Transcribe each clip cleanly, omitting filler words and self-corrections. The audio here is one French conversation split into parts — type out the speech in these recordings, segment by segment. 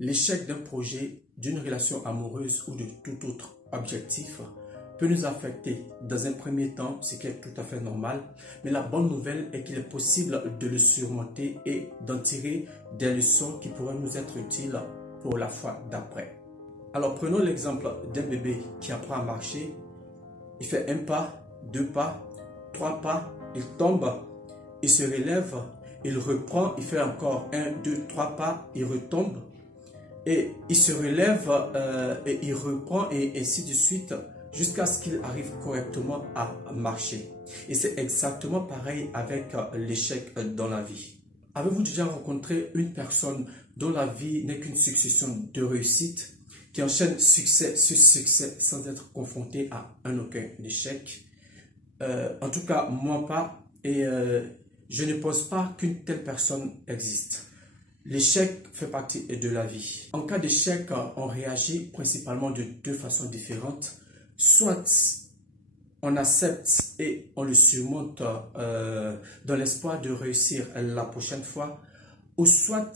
L'échec d'un projet, d'une relation amoureuse ou de tout autre objectif peut nous affecter dans un premier temps, ce qui est tout à fait normal. Mais la bonne nouvelle est qu'il est possible de le surmonter et d'en tirer des leçons qui pourraient nous être utiles pour la fois d'après. Alors prenons l'exemple d'un bébé qui apprend à marcher. Il fait un pas, deux pas, trois pas, il tombe, il se relève, il reprend, il fait encore un, deux, trois pas, il retombe. Et il se relève et il reprend et ainsi de suite jusqu'à ce qu'il arrive correctement à marcher. Et c'est exactement pareil avec l'échec dans la vie. Avez-vous déjà rencontré une personne dont la vie n'est qu'une succession de réussites, qui enchaîne succès sur succès sans être confronté à aucun échec? En tout cas, moi pas. Et je ne pense pas qu'une telle personne existe. L'échec fait partie de la vie. En cas d'échec, on réagit principalement de deux façons différentes. Soit on accepte et on le surmonte dans l'espoir de réussir la prochaine fois, ou soit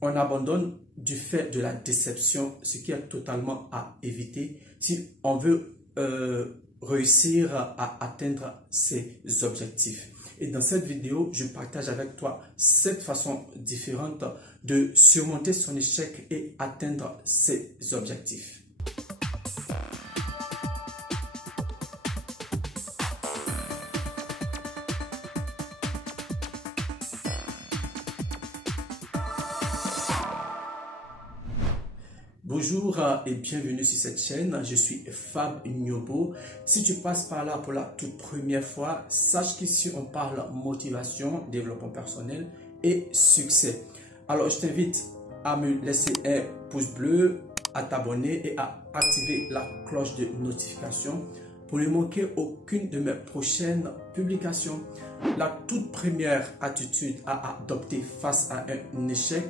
on abandonne du fait de la déception, ce qui est totalement à éviter si on veut réussir à atteindre ses objectifs. Et dans cette vidéo, je partage avec toi 7 façons différentes de surmonter son échec et atteindre ses objectifs. Bonjour et bienvenue sur cette chaîne, je suis Fab Nyobo. Si tu passes par là pour la toute première fois, sache qu'ici on parle motivation, développement personnel et succès. Alors je t'invite à me laisser un pouce bleu, à t'abonner et à activer la cloche de notification pour ne manquer aucune de mes prochaines publications. La toute première attitude à adopter face à un échec,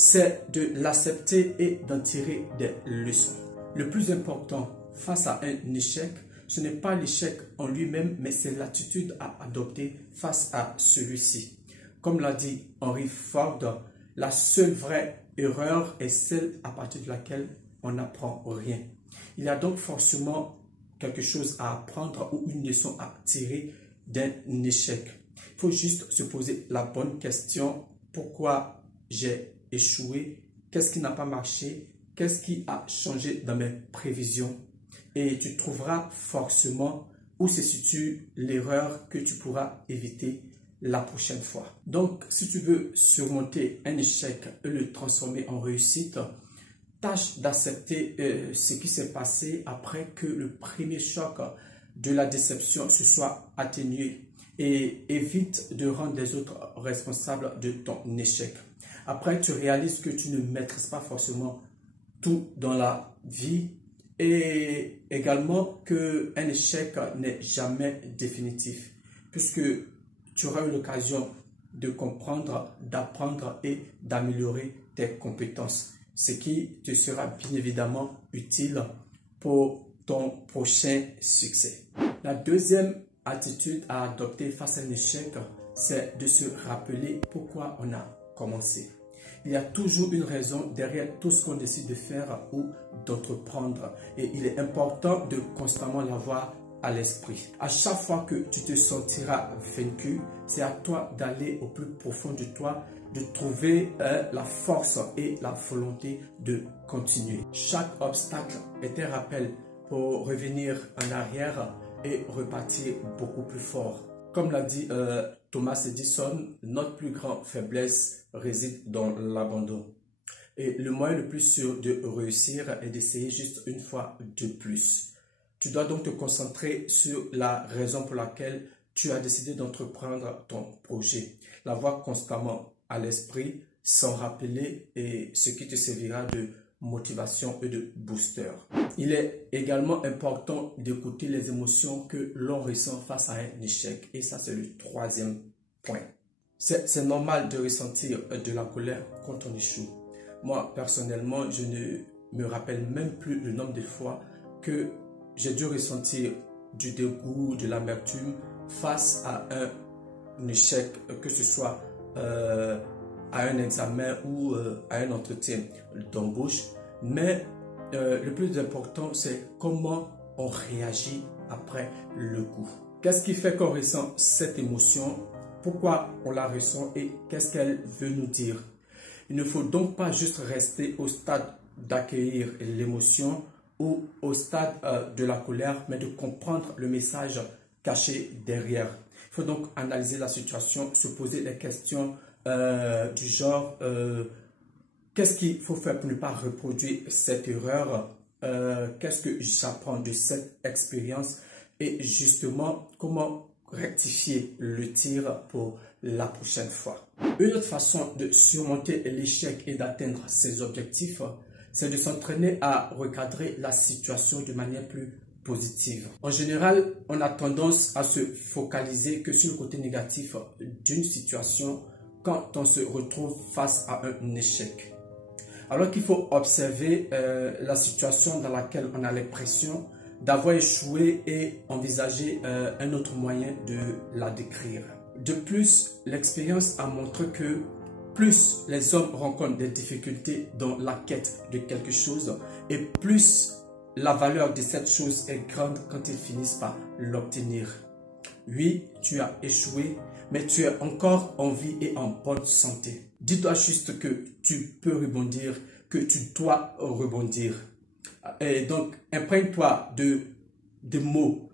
c'est de l'accepter et d'en tirer des leçons. Le plus important face à un échec, ce n'est pas l'échec en lui-même, mais c'est l'attitude à adopter face à celui-ci. Comme l'a dit Henry Ford, la seule vraie erreur est celle à partir de laquelle on n'apprend rien. Il y a donc forcément quelque chose à apprendre ou une leçon à tirer d'un échec. Il faut juste se poser la bonne question: pourquoi j'ai échoué? Qu'est-ce qui n'a pas marché? Qu'est-ce qui a changé dans mes prévisions? Et tu trouveras forcément où se situe l'erreur que tu pourras éviter la prochaine fois. Donc, si tu veux surmonter un échec et le transformer en réussite, tâche d'accepter ce qui s'est passé après que le premier choc de la déception se soit atténué et évite de rendre les autres responsables de ton échec. Après, tu réalises que tu ne maîtrises pas forcément tout dans la vie et également qu'un échec n'est jamais définitif puisque tu auras eu l'occasion de comprendre, d'apprendre et d'améliorer tes compétences, ce qui te sera bien évidemment utile pour ton prochain succès. La deuxième attitude à adopter face à un échec, c'est de se rappeler pourquoi on a commencé. Il y a toujours une raison derrière tout ce qu'on décide de faire ou d'entreprendre et il est important de constamment l'avoir à l'esprit. À chaque fois que tu te sentiras vaincu, c'est à toi d'aller au plus profond de toi, de trouver la force et la volonté de continuer. Chaque obstacle est un rappel pour revenir en arrière et repartir beaucoup plus fort. Comme l'a dit Thomas Edison, notre plus grande faiblesse réside dans l'abandon. Et le moyen le plus sûr de réussir est d'essayer juste une fois de plus. Tu dois donc te concentrer sur la raison pour laquelle tu as décidé d'entreprendre ton projet. L'avoir constamment à l'esprit, s'en rappeler et ce qui te servira de motivation et de booster. Il est également important d'écouter les émotions que l'on ressent face à un échec. Et ça, c'est le troisième point. C'est normal de ressentir de la colère quand on échoue. Moi, personnellement, je ne me rappelle même plus le nombre de fois que j'ai dû ressentir du dégoût, de l'amertume face à un échec, que ce soit à un examen ou à un entretien d'embauche, mais le plus important, c'est comment on réagit après le coup. Qu'est-ce qui fait qu'on ressent cette émotion? Pourquoi on la ressent et qu'est-ce qu'elle veut nous dire? Il ne faut donc pas juste rester au stade d'accueillir l'émotion ou au stade de la colère, mais de comprendre le message caché derrière. Il faut donc analyser la situation, se poser des questions du genre qu'est-ce qu'il faut faire pour ne pas reproduire cette erreur? Qu'est-ce que j'apprends de cette expérience? Et justement, comment rectifier le tir pour la prochaine fois. Une autre façon de surmonter l'échec et d'atteindre ses objectifs, c'est de s'entraîner à recadrer la situation de manière plus positive. En général, on a tendance à se focaliser que sur le côté négatif d'une situation quand on se retrouve face à un échec. Alors qu'il faut observer la situation dans laquelle on a l'impression d'avoir échoué et envisager un autre moyen de la décrire. De plus, l'expérience a montré que plus les hommes rencontrent des difficultés dans la quête de quelque chose et plus la valeur de cette chose est grande quand ils finissent par l'obtenir. Oui, tu as échoué, mais tu es encore en vie et en bonne santé. Dis-toi juste que tu peux rebondir, que tu dois rebondir. Et donc, imprègne-toi de mots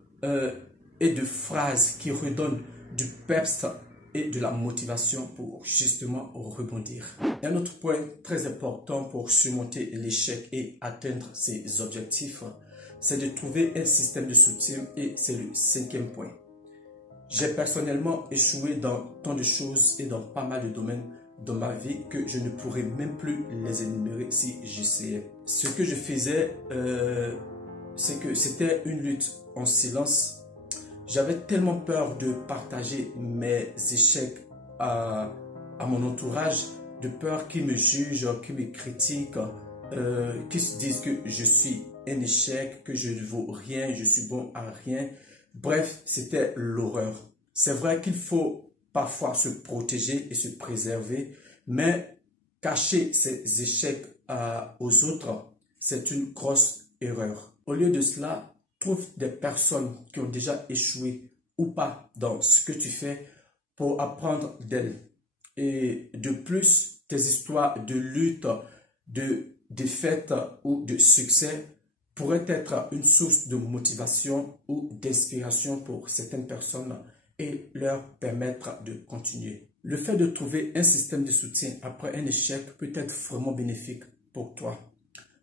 et de phrases qui redonnent du peps et de la motivation pour justement rebondir. Et un autre point très important pour surmonter l'échec et atteindre ses objectifs, c'est de trouver un système de soutien et c'est le 5e point. J'ai personnellement échoué dans tant de choses et dans pas mal de domaines dans ma vie que je ne pourrais même plus les énumérer si j'essayais. Ce que je faisais, c'est que c'était une lutte en silence. J'avais tellement peur de partager mes échecs à mon entourage, de peur qu'ils me jugent, qu'ils me critiquent, qu'ils se disent que je suis un échec, que je ne vaux rien, je suis bon à rien. Bref, c'était l'horreur. C'est vrai qu'il faut parfois se protéger et se préserver, mais cacher ses échecs aux autres, c'est une grosse erreur. Au lieu de cela, trouve des personnes qui ont déjà échoué ou pas dans ce que tu fais pour apprendre d'elles. Et de plus, tes histoires de lutte, de défaite ou de succès pourraient être une source de motivation ou d'inspiration pour certaines personnes et leur permettre de continuer. Le fait de trouver un système de soutien après un échec peut être vraiment bénéfique pour toi.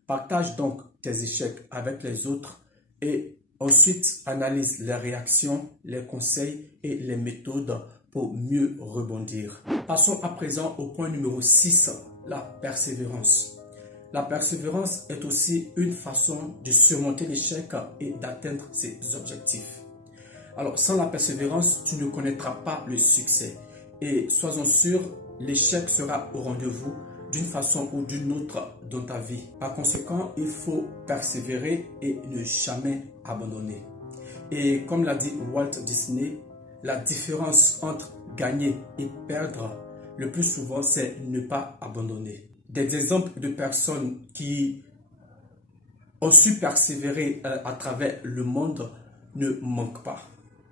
Partage donc tes échecs avec les autres et ensuite analyse les réactions, les conseils et les méthodes pour mieux rebondir. Passons à présent au point numéro 6, la persévérance. La persévérance est aussi une façon de surmonter l'échec et d'atteindre ses objectifs. Alors, sans la persévérance, tu ne connaîtras pas le succès. Et sois-en sûr, l'échec sera au rendez-vous d'une façon ou d'une autre dans ta vie. Par conséquent, il faut persévérer et ne jamais abandonner. Et comme l'a dit Walt Disney, la différence entre gagner et perdre, le plus souvent, c'est ne pas abandonner. Des exemples de personnes qui ont su persévérer à travers le monde ne manquent pas.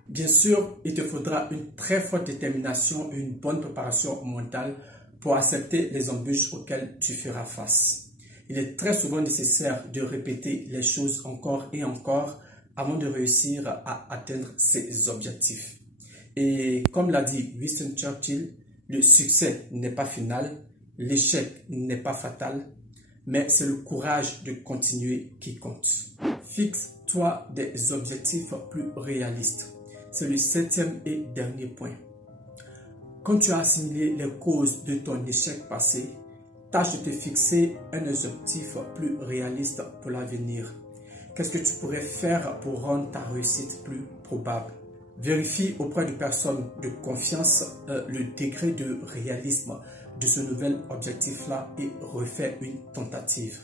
Bien sûr, il te faudra une très forte détermination et une bonne préparation mentale pour accepter les embûches auxquelles tu feras face. Il est très souvent nécessaire de répéter les choses encore et encore avant de réussir à atteindre ses objectifs. Et comme l'a dit Winston Churchill, le succès n'est pas final, l'échec n'est pas fatal, mais c'est le courage de continuer qui compte. Fixe-toi des objectifs plus réalistes. C'est le 7e et dernier point. Quand tu as assimilé les causes de ton échec passé, tâche de te fixer un objectif plus réaliste pour l'avenir. Qu'est-ce que tu pourrais faire pour rendre ta réussite plus probable? Vérifie auprès de personnes de confiance le degré de réalisme de ce nouvel objectif-là et refais une tentative.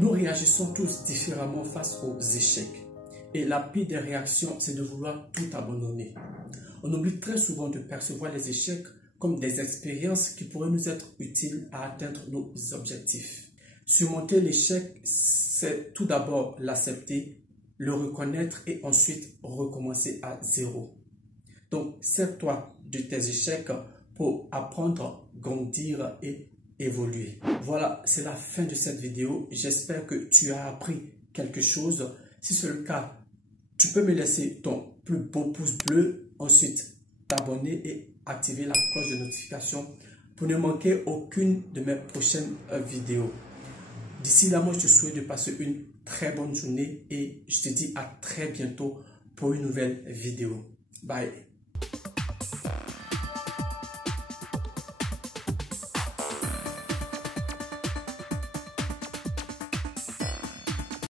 Nous réagissons tous différemment face aux échecs. Et la pire des réactions, c'est de vouloir tout abandonner. On oublie très souvent de percevoir les échecs comme des expériences qui pourraient nous être utiles à atteindre nos objectifs. Surmonter l'échec, c'est tout d'abord l'accepter, le reconnaître et ensuite recommencer à zéro. Donc, sers-toi de tes échecs pour apprendre, grandir et évoluer. Voilà, c'est la fin de cette vidéo. J'espère que tu as appris quelque chose. Si c'est le cas, tu peux me laisser ton plus beau pouce bleu, ensuite t'abonner et activer la cloche de notification pour ne manquer aucune de mes prochaines vidéos. D'ici là, moi, je te souhaite de passer une très bonne journée et je te dis à très bientôt pour une nouvelle vidéo. Bye.